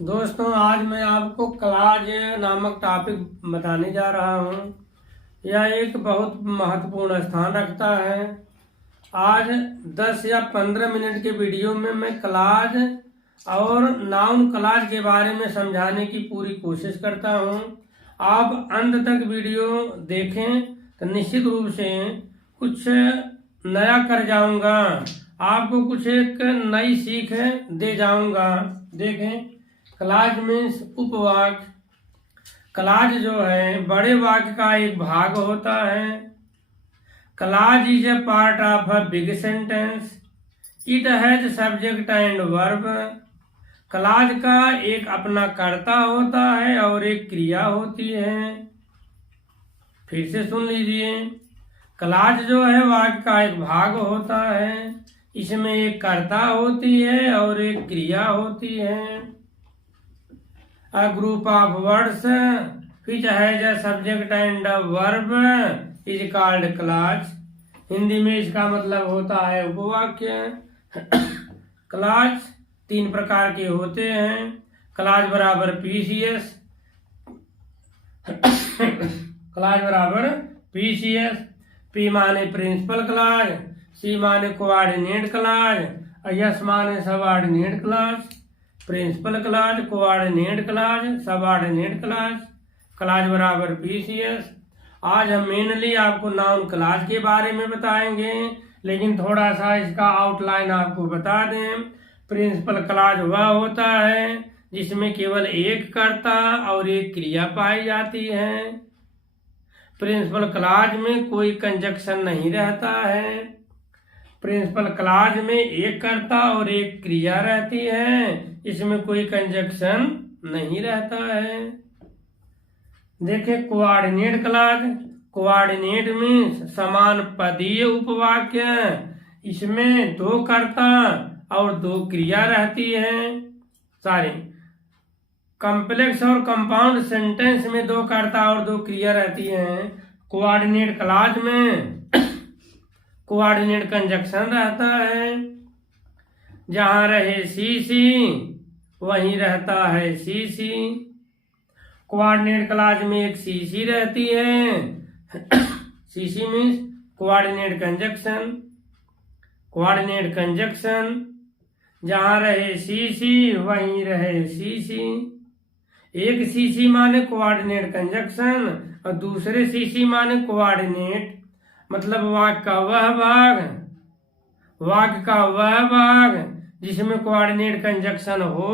दोस्तों, आज मैं आपको क्लाज नामक टॉपिक बताने जा रहा हूँ। यह एक बहुत महत्वपूर्ण स्थान रखता है। आज 10 या 15 मिनट के वीडियो में मैं क्लाज और नाउन क्लाज के बारे में समझाने की पूरी कोशिश करता हूँ। आप अंत तक वीडियो देखें तो निश्चित रूप से कुछ नया कर जाऊंगा, आपको कुछ एक नई सीख दे जाऊंगा। देखें, क्लाज मीन्स उपवाक्य। क्लाज जो है बड़े वाक्य का एक भाग होता है। Clause is a part of a big sentence. It has subject and verb. Clause का एक अपना कर्ता होता है और एक क्रिया होती है। फिर से सुन लीजिए, क्लाज जो है वाक्य का एक भाग होता है। इसमें एक कर्ता होती है और एक क्रिया होती है। A group of words which has a subject and a verb is called clause। Hindi में इसका मतलब होता है उपवाक्य। क्लाज 3 प्रकार के होते हैं। क्लाज बराबर पीसीएस, क्लाज बराबर पीसीएस। पी माने प्रिंसिपल क्लाज, सी माने कोऑर्डिनेट क्लाज और एस माने subordinate clause. Principal clause, coordinate clause, subordinate clause. Clause बराबर पीसीएस। आज हम मेनली आपको नाउन क्लाज के बारे में बताएंगे, लेकिन थोड़ा सा इसका आउटलाइन आपको बता दें। प्रिंसिपल क्लाज वह होता है जिसमें केवल एक कर्ता और एक क्रिया पाई जाती है। प्रिंसिपल क्लाज में कोई कंजक्शन नहीं रहता है। प्रिंसिपल क्लाज में एक कर्ता और एक क्रिया रहती है, इसमें कोई कंजक्शन नहीं रहता है। देखें, कोऑर्डिनेट क्लाज। कोऑर्डिनेट मीन्स समान पदीय उपवाक्य। इसमें 2 कर्ता और 2 क्रिया रहती है। सॉरी, कॉम्प्लेक्स और कंपाउंड सेंटेंस में 2 कर्ता और 2 क्रिया रहती हैं। कोऑर्डिनेट क्लाज में कोऑर्डिनेट कंजक्शन रहता है। जहां रहे सी वहीं रहता है सी। कोऑर्डिनेट क्लाज में एक सी रहती है। C means coordinate conjunction. Coordinate conjunction, जहां रहे सी वहीं रहे सी। एक सी माने कोऑर्डिनेट कंजक्शन और दूसरे सी माने कोऑर्डिनेट, मतलब वाक्य का वह भाग जिसमें कोऑर्डिनेट कंजक्शन हो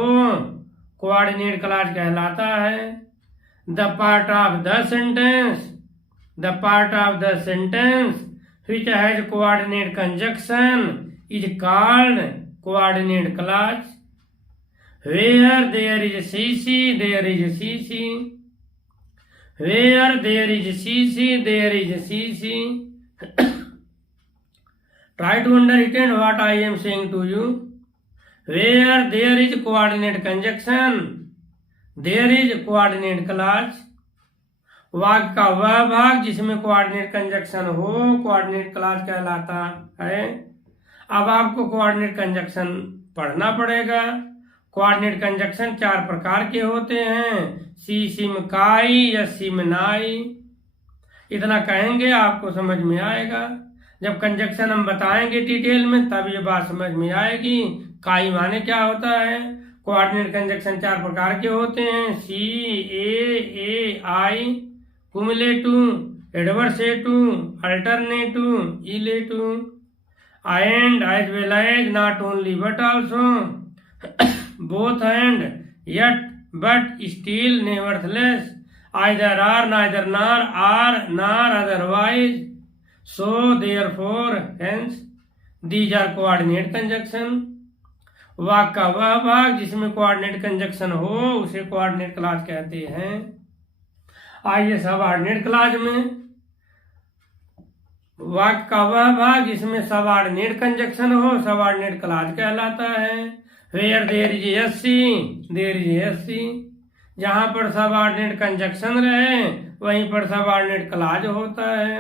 कोऑर्डिनेट क्लाज कहलाता है। The part of the sentence which has coordinate conjunction is called coordinate clause। Where there is CC, there is CC। Where there is CC, there is CC। Try to understand what I am saying to you। Where there is coordinate conjunction, there is coordinate clause। वाक्य का वह भाग जिसमें coordinate conjunction हो coordinate clause कहलाता है। अब आपको कोऑर्डिनेट कंजक्शन पढ़ना पड़ेगा। कोऑर्डिनेट कंजक्शन 4 प्रकार के होते हैं। सिम काई या सिम नाई। इतना कहेंगे आपको समझ में आएगा। जब कंजक्शन हम बताएंगे डिटेल में तब ये बात समझ में आएगी। काई माने क्या होता है। कोऑर्डिनेट कंजक्शन 4 प्रकार के होते हैं। C A I, cumulative, adversative, alternative, illative. And as well as, not only but also, both and, yet, but, still, nevertheless, either or, neither nor, or nor otherwise, so, therefore, hence। These are coordinate conjunction। वाक्य का वह भाग जिसमें coordinate conjunction हो उसे coordinate clause कहते हैं। आइए सबऑर्डिनेट क्लाज में, वाक्य का वह भाग जिसमें सबऑर्डिनेट कंजक्शन हो सबऑर्डिनेट क्लाज कहलाता है। Where there is SC, there is SC। जहां पर सबऑर्डिनेट कंजक्शन रहे वहीं पर सबऑर्डिनेट क्लाज होता है।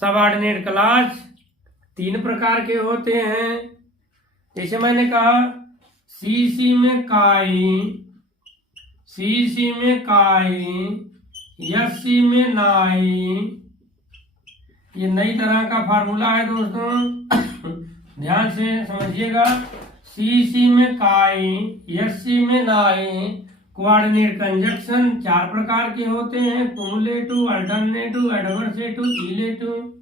सबऑर्डिनेट क्लाज 3 प्रकार के होते हैं। जैसे मैंने कहा, सी में काई, सी में काई, यसी में नाई। ये नई तरह का फार्मूला है दोस्तों, ध्यान से समझिएगा। सी में काई, यसी में नाई। कोऑर्डिनेट कंजक्शन 4 प्रकार के होते हैं, cumulative, alternative, adversative, illative.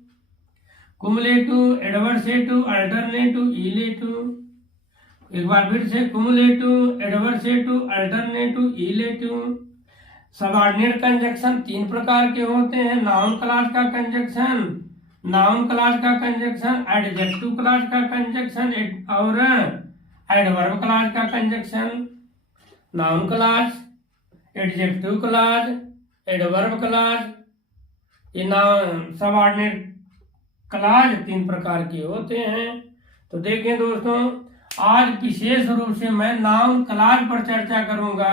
Cumulative, adversative, alternative, illative. एक बार फिर से, cumulative, adversative, alternative, illative. Subordinate conjunction 3 प्रकार के होते हैं, नाउन क्लॉज का कंजक्शन, नाउन क्लॉज का कंजक्शन, एडजेक्टिव क्लॉज का कंजक्शन और एडवर्ब क्लॉज का conjunction. Noun clause, adjective clause, adverb clause, ये सबऑर्डिनेट क्लॉज 3 प्रकार के होते हैं। तो देखें दोस्तों, आज विशेष रूप से मैं नाउन क्लॉज पर चर्चा करूंगा।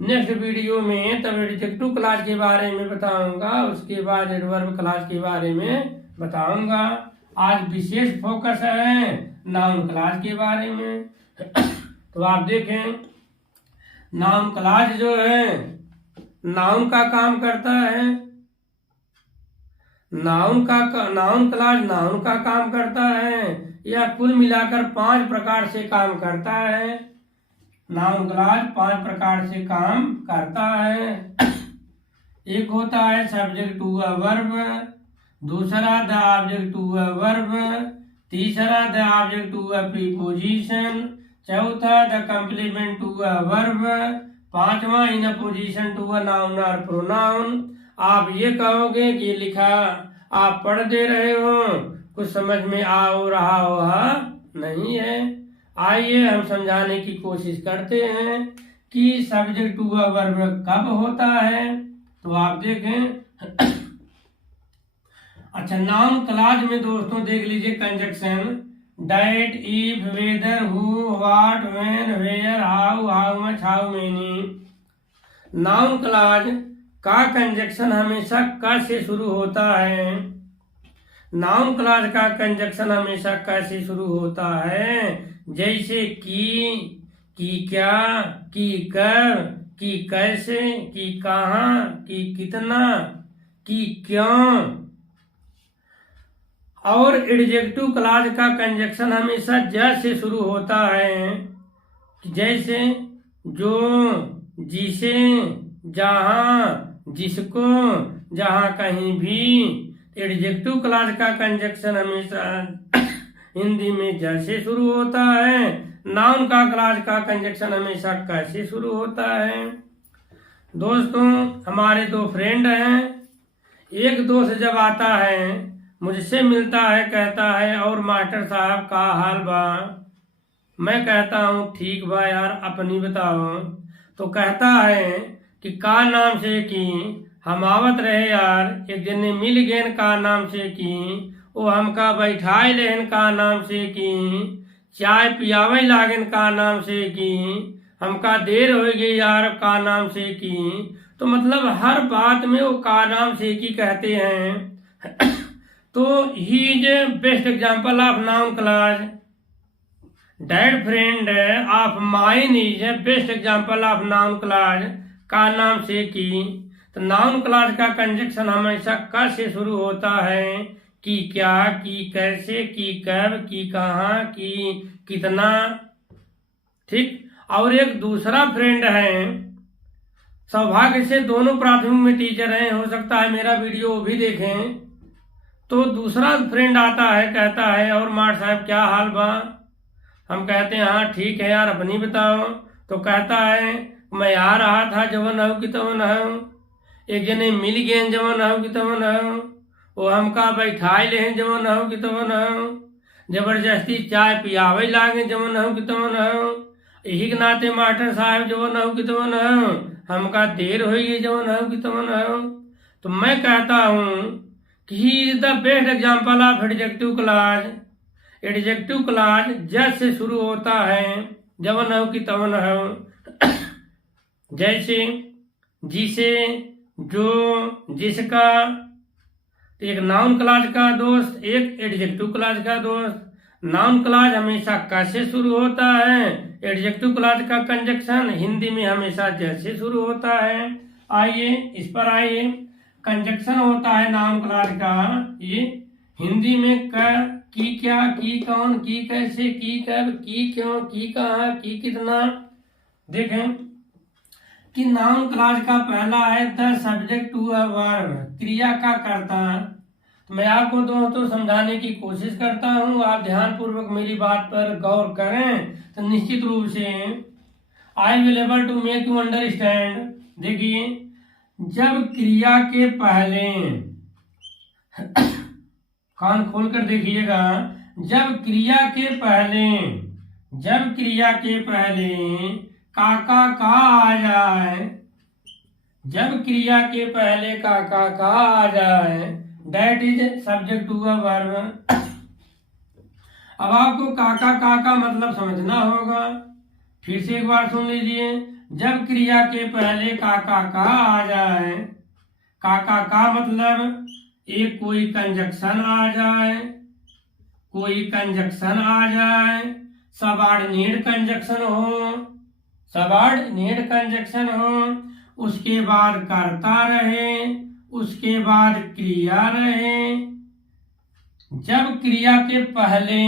नेक्स्ट वीडियो में तब एडजेक्टिव क्लॉज के बारे में बताऊंगा, उसके बाद एडवर्ब क्लॉज के बारे में बताऊंगा। आज विशेष फोकस है नाउन क्लॉज के बारे में। तो आप देखें, नाउन क्लॉज जो है नाउन का काम करता है, नाउन क्लॉज नाउन का काम करता है। यह कुल मिलाकर 5 प्रकार से काम करता है। नाउन क्लॉज 5 प्रकार से काम करता है। एक होता है सब्जेक्ट टू अ वर्ब, दूसरा the object to a verb, तीसरा the object to a preposition, चौथा the complement to a verb, पांचवा in apposition to a noun और प्रोनाउन। आप ये कहोगे कि लिखा आप पढ़ दे रहे हो, कुछ समझ में आ रहा होगा, नहीं है। आइए हम समझाने की कोशिश करते हैं कि सब्जेक्ट टू अ वर्ब कब होता है। तो आप देखें, अच्छा, नाउन क्लॉज में दोस्तों देख लीजिए conjunction that, if, whether, who, what, when, where, how much, how many. Noun clause का कंजक्शन हमेशा क से शुरू होता है। नाउन क्लॉज का कंजक्शन हमेशा क से शुरू होता है, जैसे कि क्या, कि कब, कि कैसे, कि कहाँ, कि कितना, कि क्यों। और एडजेक्टिव क्लॉज का कंजक्शन हमेशा ज से शुरू होता है, जैसे जो, जिसे, जहाँ, जिसको, जहाँ कहीं भी। एडजेक्टिव क्लॉज का कंजक्शन हमेशा हिंदी में ज से शुरू होता है। नाउन का क्लॉज का कंजक्शन हमेशा क से शुरू होता है। दोस्तों, हमारे 2 फ्रेंड हैं। एक दोस्त जब आता है, मुझसे मिलता है, कहता है और मास्टर साहब का हाल बा। मैं कहता हूँ ठीक बा यार, अपनी बताओ। तो कहता है कि का नाम से कि हम आवत रहे यार, एक जने मिल गेन का नाम से कि वो हमका बैठाए लेन का नाम से कि चाय पियावे लागन का नाम से कि हमका देर हो गई यार का नाम से कि। तो मतलब हर बात में वो का नाम से कि कहते हैं। तो he is a best example of noun clause. Dead friend of mine is a best example of noun clause, का नाम से कि। तो नाउन क्लॉज का कंजक्शन हमेशा क से शुरू होता है, कि क्या, कि कैसे, कि कब, कि कहाँ, कि कितना। ठीक। और एक दूसरा फ्रेंड है, सौभाग्य से दोनों प्राथमिक में टीचर हैं, हो सकता है मेरा वीडियो भी देखें। तो दूसरा फ्रेंड आता है, कहता है और मार साहब क्या हाल बा। हम कहते हैं हाँ ठीक है यार, अपनी बताओ। तो कहता है मैं आ रहा था जवन हूँ कि तवन हूँ, एक जने मिल गए जवन हूँ कि तवन हूँ, वो हमका बैठाए ले जवन हूँ कि तवन हूँ, जबरदस्ती चाय पियावे लागे जवन हूँ कि तवन हूँ, यही के नाते मास्टर साहब जवन हूँ कि तवन हूँ, हमका देर हो गई जवन हूँ कि तवन हूँ। तो मैं कहता हूँ he is the best example of adjective clause. Adjective clause जब से शुरू होता है, जवन हो कि तवन हो। जैसे, जिसे, जो, जिसका। एक नाउन क्लॉज का दोस्त, एक एडजेक्टिव क्लॉज का दोस्त। नाउन क्लॉज हमेशा क से शुरू होता है, एडजेक्टिव क्लॉज का कंजक्शन हिंदी में हमेशा जैसे शुरू होता है। आइए इस पर आइए। कंजक्शन होता है नाउन क्लॉज का, ये हिंदी में क, की, क्या, की, कौन, की, कैसे, की, कब, की, क्यों, की, कहाँ, की, कितना। देखें कि नाउन क्लॉज का पहला है the subject to a verb, क्रिया का कर्ता। तो मैं आपको दोस्तों समझाने की कोशिश करता हूँ, आप ध्यान पूर्वक मेरी बात पर गौर करें तो निश्चित रूप से I will able to make you understand. देखिए, जब क्रिया के पहले कान खोलकर देखिएगा, जब क्रिया के पहले काका का आ जाए, जब क्रिया के पहले काका का आ जाए, that is subject to a verb. अब आपको काका का मतलब समझना होगा, फिर से एक बार सुन लीजिए। जब क्रिया के पहले काका का आ जाए, काका का मतलब एक कोई कंजक्शन आ जाए, कोई कंजक्शन आ जाए, सबऑर्डिनेट कंजक्शन हो, सबऑर्डिनेट कंजक्शन हो, उसके बाद कर्ता रहे, उसके बाद क्रिया रहे। जब क्रिया के पहले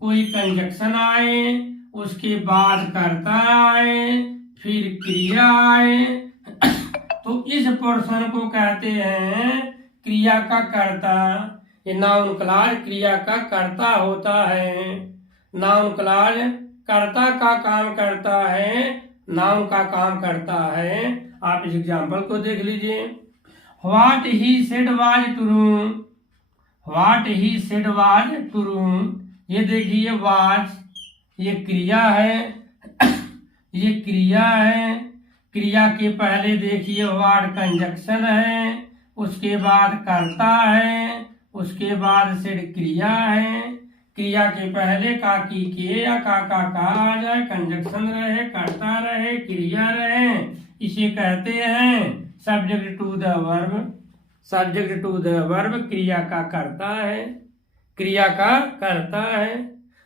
कोई कंजक्शन आए, उसके बाद कर्ता आए, फिर क्रिया आए, तो इस पोर्शन को कहते हैं क्रिया का कर्ता। ये नाउन क्लॉज क्रिया का कर्ता होता है। नाउन क्लॉज कर्ता का काम करता है, नाउन का काम करता है। आप इस एग्जांपल को देख लीजिए। What he said was true, what he said was true. ये देखिए वाज, ये क्रिया है, ये क्रिया है। क्रिया के पहले देखिए वर्ड कंजक्शन है, उसके बाद कर्ता है, उसके बाद सेड क्रिया है। क्रिया के पहले का, की, के या का आ जाए, कंजक्शन रहे, कर्ता रहे, क्रिया रहे, इसे कहते हैं subject to the verb. Subject to the verb क्रिया का कर्ता है, क्रिया का कर्ता है।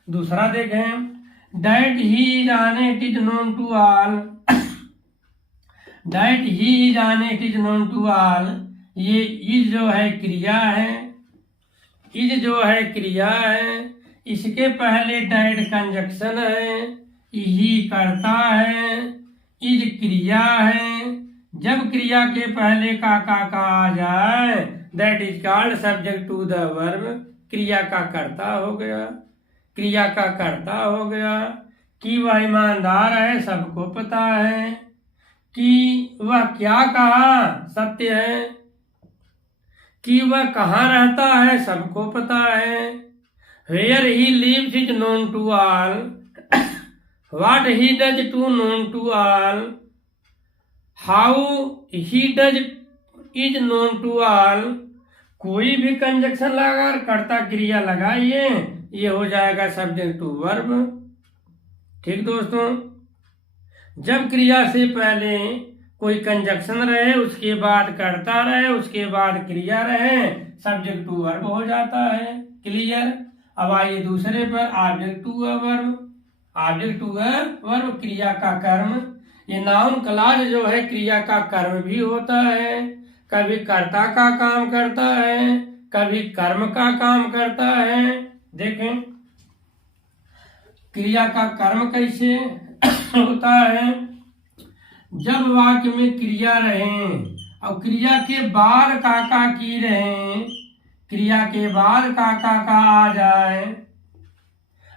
दूसरा देखें, that he is on it is known to all, that he is on it is known to all. ये इज जो है क्रिया है, इज जो है क्रिया है, इसके पहले डाइट कंजक्शन है, ही करता है, इज क्रिया है। जब क्रिया के पहले का आ जाए, that is called subject to the verb, क्रिया का कर्ता हो गया, क्रिया का कर्ता हो गया। कि वह ईमानदार है सबको पता है, कि वह क्या कहा सत्य है, कि वह कहाँ रहता है सबको पता है। Where he lives is known to all, what he does to known to all, how he does is known to all. कोई भी कंजक्शन लगाकर कर्ता क्रिया लगाइए, ये हो जाएगा सब्जेक्ट टू वर्ब। ठीक दोस्तों, जब क्रिया से पहले कोई कंजक्शन रहे, उसके बाद कर्ता रहे, उसके बाद क्रिया रहे, सब्जेक्ट टू वर्ब हो जाता है। क्लियर। अब आइए दूसरे पर, object to verb. Object to verb क्रिया का कर्म। ये नाउन क्लॉज जो है क्रिया का कर्म भी होता है, कभी कर्ता का काम करता है, कभी कर्म का काम करता है। देखें क्रिया का कर्म कैसे होता है। जब वाक्य में क्रिया रहे और क्रिया के बाद काका की रहे, क्रिया के बाद काका का आ जाए।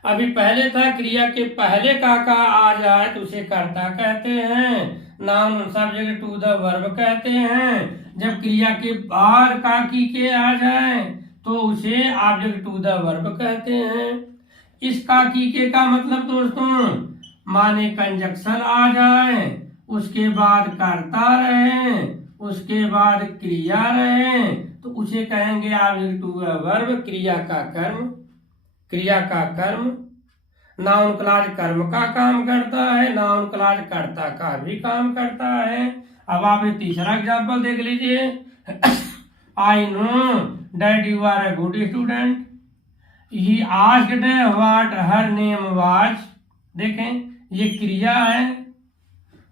अभी पहले था क्रिया के पहले काका आ जाए तो उसे कर्ता कहते हैं, noun subject to the verb कहते हैं। जब क्रिया के बाद काकी के आ जाए तो उसे ऑब्जेक्ट टू द वर्ब कहते हैं। इस काकी के का मतलब दोस्तों माने कंजक्शन आ जाए, उसके बाद कर्ता रहे, उसके बाद क्रिया रहे, तो उसे कहेंगे ऑब्जेक्ट टू द वर्ब, क्रिया का कर्म। क्रिया का कर्म। नाउन क्लॉज कर्म का काम करता है, नाउन क्लॉज कर्ता का भी काम करता है। अब आप तीसरा एग्जांपल देख लीजिए। I know that you are a good student. He asked what her name was. देखें ये क्रिया है,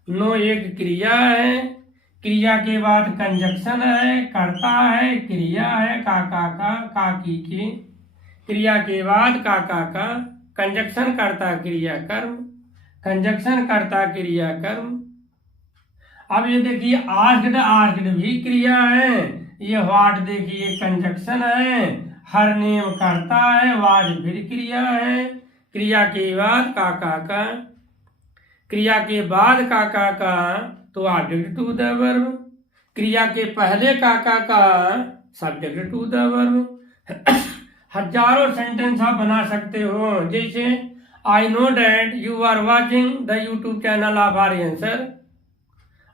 नो एक क्रिया है, क्रिया के बाद कंजक्शन है, कर्ता है, क्रिया है, का की क्रिया के बाद का कंजक्शन करता क्रिया कर्म, कंजक्शन करता क्रिया कर्म। अब ये देखिए आस्क्ड भी क्रिया है, ये व्हाट देखिए कंजक्शन है, हर नेम करता है, वाज फिर क्रिया है, क्रिया के बाद का क्रिया के बाद का तो ऑब्जेक्ट टू द वर्ब, क्रिया के पहले का सब्जेक्ट टू द वर्ब। हजारों सेंटेंस आप बना सकते हो, जैसे I know that you are watching the YouTube channel of Aryan.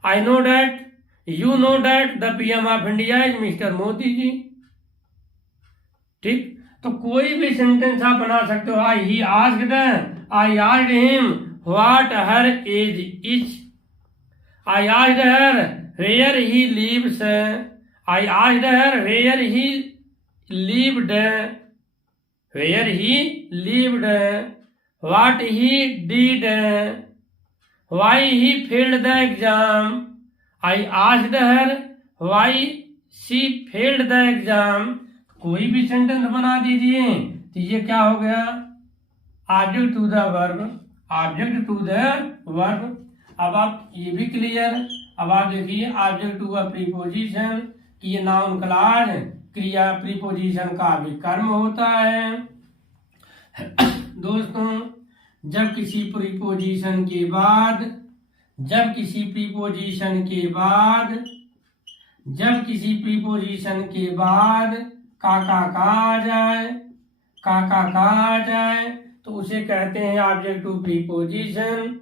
I know that, you know that the PM of India is Mister Modi ji. ठीक, तो कोई भी सेंटेंस आप बना सकते हो। He asked, I asked him what her age is, I asked her where he lives, I asked her where he lived, where he lived, what he did, why he failed the exam, I asked her why she failed the exam। कोई भी sentence बना दीजिए तो ये क्या हो गया, object to the verb, object to the verb. अब आप ये भी क्लियर। अब आप देखिए ऑब्जेक्ट टू अ प्रीपोजिशन कि ये नाउन क्लॉज क्रिया प्रीपोजिशन का भी कर्म होता है। दोस्तों जब किसी प्रीपोजिशन के बाद का आ जाए तो उसे कहते हैं ऑब्जेक्ट टू प्रीपोजिशन।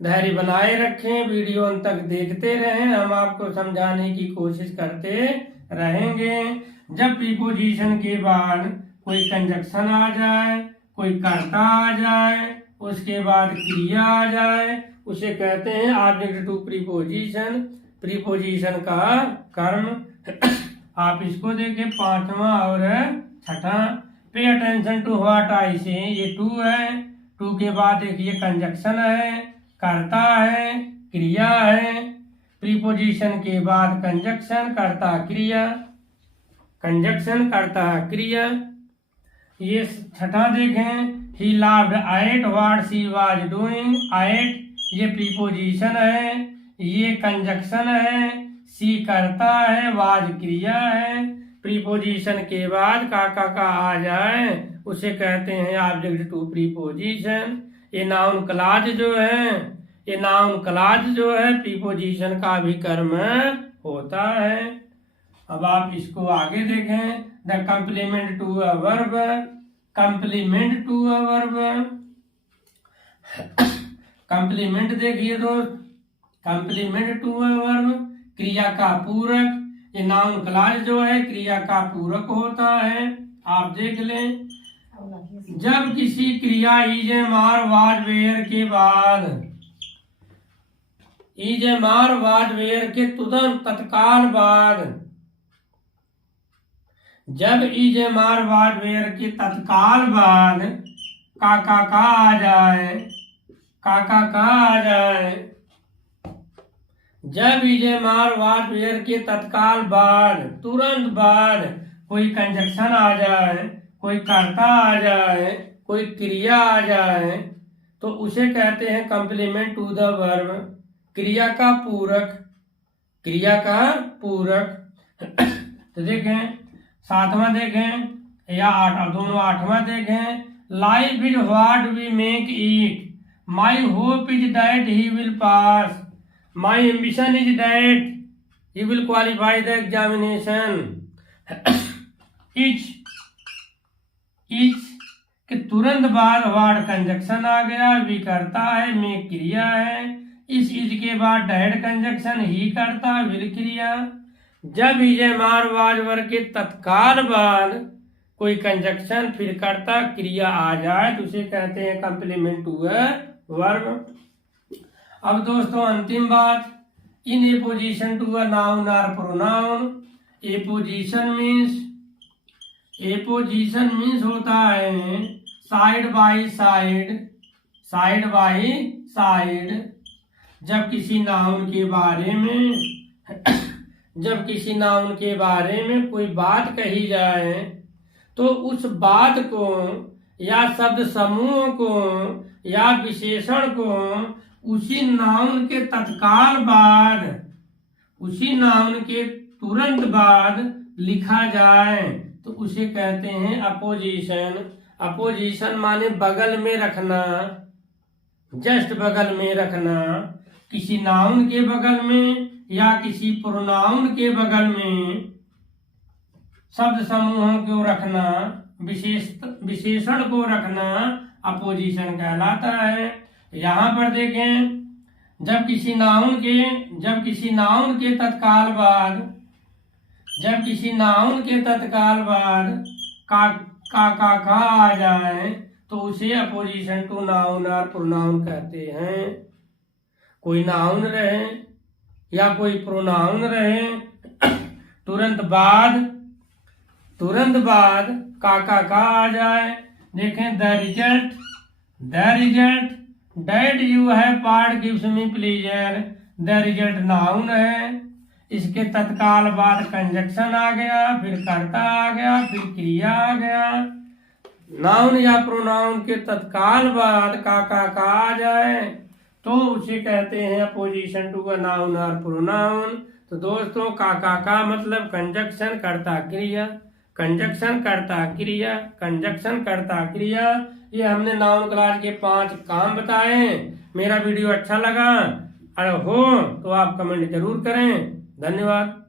धैर्य बनाए रखें, वीडियो अंत तक देखते रहें, हम आपको समझाने की कोशिश करते रहेंगे। जब प्रीपोजिशन के बाद कोई कंजक्शन आ जाए, कोई कर्ता आ जाए, उसके बाद क्रिया आ जाए, उसे कहते हैं ऑब्जेक्ट टू प्रीपोजिशन, प्रीपोजिशन का कर्म। आप इसको देखें पांचवा और छठा। Pay attention to what I से, ये टू है, टू के बाद देखिए कंजक्शन है, कर्ता है, क्रिया है, प्रीपोजिशन के बाद कंजक्शन करता क्रिया, कंजक्शन करता क्रिया। ये छठा देखें, he loved at what she was doing, at ये प्रीपोजिशन है, ये कंजक्शन है, सी करता है, वाज क्रिया है, प्रीपोजिशन के बाद का आ जाए उसे कहते हैं ऑब्जेक्ट टू प्रीपोजिशन। ये नाउन क्लॉज जो है प्रीपोजिशन का भी कर्म होता है। अब आप इसको आगे देखें, the complement to a verb, complement to a verb, complement देखिए दोस्त, कंप्लीमेंट टू अ वर्ब क्रिया का पूरक। ये नाउन क्लॉज जो है क्रिया का पूरक होता है। आप देख लें, जब किसी क्रिया इज मार वाज वेयर के बाद, इज मार वाज वेयर के तुरंत तत्काल बाद, जब इज मार वाज वेयर के तत्काल बाद का आ जाए, का आ जाए, जब इज मार वाज वेयर के तत्काल बाद, तुरंत बाद कोई कंजक्शन आ जाए, कोई कर्ता आ जाए, कोई क्रिया आ जाए तो उसे कहते हैं कंप्लीमेंट टू द वर्ब, क्रिया का पूरक, क्रिया का पूरक। तो देखें सातवां देखें या दोनों आठवां देखें, life is what we make it, my hope is that he will pass, my ambition is that he will qualify the examination. इच के तुरंत बाद वार्ड कंजक्शन आ गया, भी करता है, में क्रिया है, इस इज के बाद डायरेक्ट कंजक्शन ही करता, विल क्रिया। जब इज मार वाज वर्ग के तत्काल बाद कोई कंजक्शन फिर करता क्रिया आ जाए तो उसे कहते हैं कंप्लीमेंट टू अ वर्ब। अब दोस्तों अंतिम बात, इन ए पोजीशन टू अ नाउन और प्रोनाउन। ए पोजीशन मीन्स एपोजिशन मीन्स होता है side by side, side by side. जब किसी नाउन के बारे में जब किसी नाउन के बारे में कोई बात कही जाए तो उस बात को या शब्द समूह को या विशेषण को उसी नाउन के तत्काल बाद, उसी नाउन के तुरंत बाद लिखा जाए तो उसे कहते हैं अपोजिशन। अपोजिशन माने बगल में रखना, जस्ट बगल में रखना, किसी नाउन के बगल में या किसी प्रोनाउन के बगल में शब्द समूहों को रखना, विशेषण को रखना अपोजिशन कहलाता है। यहाँ पर देखें, जब किसी नाउन के तत्काल बाद का आ जाए तो उसे अपोजिशन टू नाउन और प्रोनाउन कहते हैं। कोई नाउन रहे या कोई प्रोनाउन रहे, तुरंत बाद का आ जाए। देखें, द रिजल्ट डेट यू है part gives me pleaser. The result noun है, इसके तत्काल बाद कंजक्शन आ गया, फिर कर्ता आ गया, फिर क्रिया आ गया। नाउन या प्रोनाउन के तत्काल बाद का आ जाए तो उसे कहते हैं अपोजिशन टू अ नाउन और प्रोनाउन। तो दोस्तों, का मतलब कंजक्शन कर्ता क्रिया, कंजक्शन कर्ता क्रिया, कंजक्शन कर्ता क्रिया। ये हमने नाउन क्लॉज के 5 काम बताए। मेरा वीडियो अच्छा लगा अगर हो तो आप कमेंट जरूर करें। धन्यवाद।